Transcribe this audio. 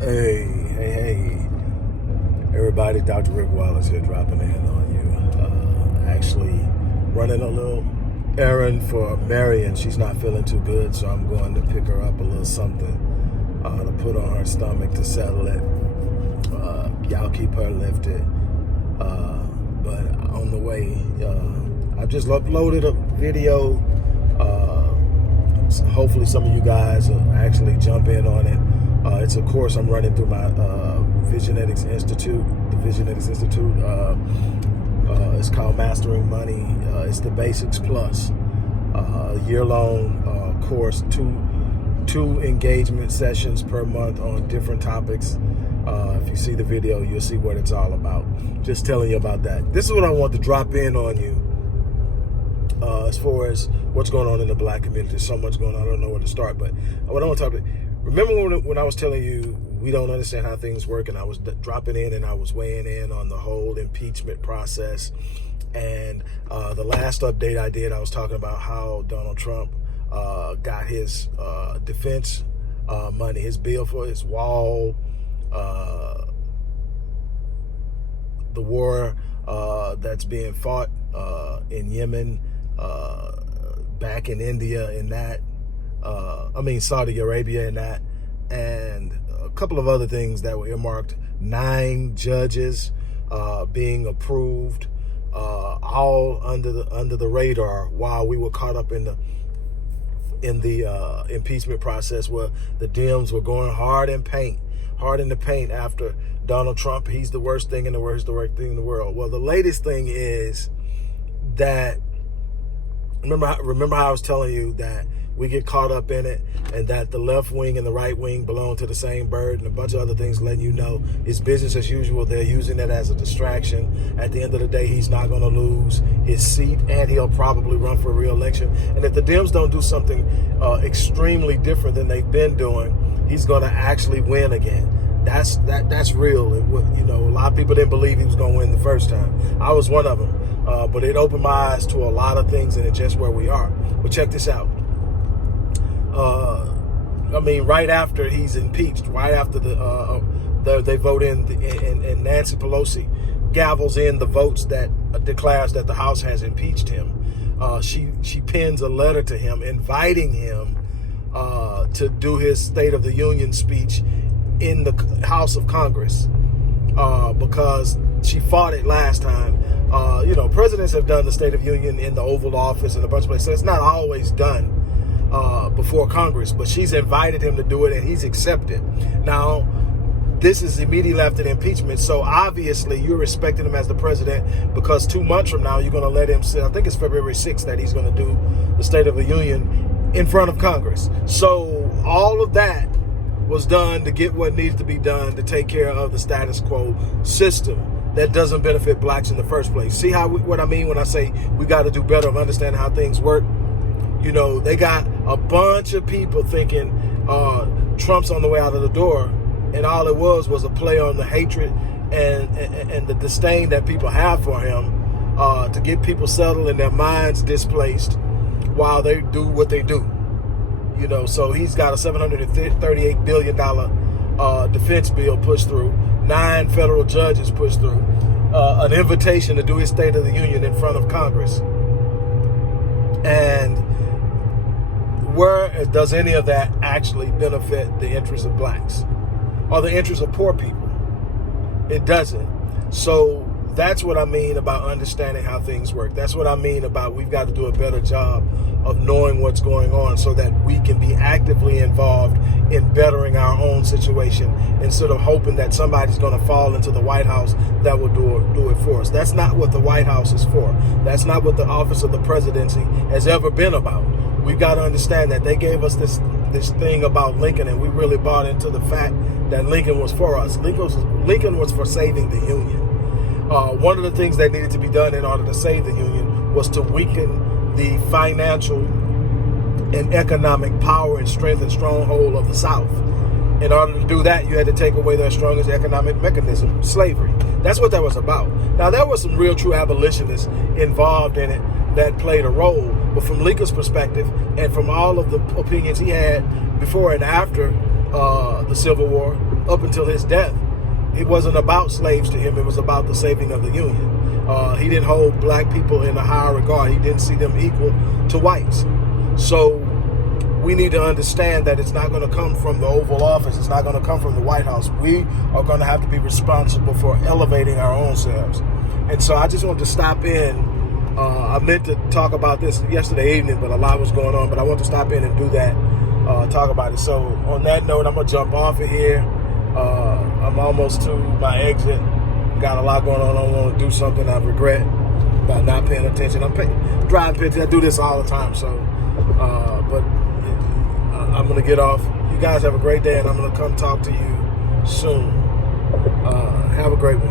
Hey, everybody, Dr. Rick Wallace here dropping in on you. Actually running a little errand for Marion. She's not feeling too good, so I'm going to pick her up a little something to put on her stomach to settle it. Y'all keep her lifted. But on the way, I just uploaded a video. Hopefully some of you guys will actually jump in on it. It's a course I'm running through my Visionetics Institute. The Visionetics Institute. It's called Mastering Money. It's the Basics Plus. Year-long course. Two engagement sessions per month on different topics. If you see the video, you'll see what it's all about. Just telling you about that. This is what I want to drop in on you. As far as what's going on in the black community, there's so much going on, I don't know where to start. But what I want to talk about, remember when I was telling you we don't understand how things work, and I was dropping in and I was weighing in on the whole impeachment process. And the last update I did, I was talking about how Donald Trump got his defense money, his bill for his wall, the war that's being fought in Yemen, back in India in that, Saudi Arabia in that, and a couple of other things that were earmarked. 9 judges being approved, all under the radar while we were caught up in the impeachment process, where the Dems were going hard in the paint after Donald Trump. He's the worst thing in the world. He's the worst thing in the world. Well, the latest thing is that remember how I was telling you that we get caught up in it, and that the left wing and the right wing belong to the same bird, and a bunch of other things letting you know it's business as usual. They're using it as a distraction. At the end of the day, he's not going to lose his seat, and he'll probably run for re-election. And if the Dems don't do something extremely different than they've been doing, he's going to actually win again. That's real. A lot of people didn't believe he was going to win the first time. I was one of them. But it opened my eyes to a lot of things, and it's just where we are. But check this out. Right after he's impeached, right after they vote in, and Nancy Pelosi gavels in the votes that declares that the House has impeached him, she pens a letter to him inviting him to do his State of the Union speech in the House of Congress, because she fought it last time. Presidents have done the State of Union in the Oval Office and a bunch of places. So it's not always done before Congress, but she's invited him to do it, and he's accepted. Now, this is immediately after the impeachment, so obviously you're respecting him as the president, because 2 months from now you're going to let him sit. I think it's February 6th that he's going to do the State of the Union in front of Congress. So all of that was done to get what needs to be done to take care of the status quo system that doesn't benefit blacks in the first place. See what I mean when I say we got to do better of understanding how things work? They got a bunch of people thinking Trump's on the way out of the door, and all it was a play on the hatred and the disdain that people have for him, to get people settled and their minds displaced while they do what they do. So he's got a $738 billion defense bill pushed through, 9 federal judges pushed through, an invitation to do his State of the Union in front of Congress. And where does any of that actually benefit the interests of blacks or the interests of poor people? It doesn't. So that's what I mean about understanding how things work. That's what I mean about we've got to do a better job of knowing what's going on, so that we can be actively involved in bettering our own situation, instead of hoping that somebody's going to fall into the White House that will do it for us. That's not what the White House is for. That's not what the office of the presidency has ever been about. We've got to understand that they gave us this thing about Lincoln, and we really bought into the fact that Lincoln was for us. Lincoln was for saving the Union. One of the things that needed to be done in order to save the Union was to weaken the financial and economic power and strength and stronghold of the South. In order to do that, you had to take away their strongest economic mechanism, slavery. That's what that was about. Now, there were some real true abolitionists involved in it that played a role, but from Lincoln's perspective, and from all of the opinions he had before and after the Civil War, up until his death, it wasn't about slaves to him. It was about the saving of the Union. He didn't hold black people in a higher regard. He didn't see them equal to whites. So we need to understand that it's not going to come from the Oval Office. It's not going to come from the White House. We are going to have to be responsible for elevating our own selves. And so I just wanted to stop in. I meant to talk about this yesterday evening, but a lot was going on. But I want to stop in and do that, talk about it. So on that note, I'm going to jump off of here. I'm almost to my exit. Got a lot going on. I want to do something I regret about not paying attention. I'm driving pictures. I do this all the time. So, but I'm going to get off. You guys have a great day, and I'm going to come talk to you soon. Have a great one.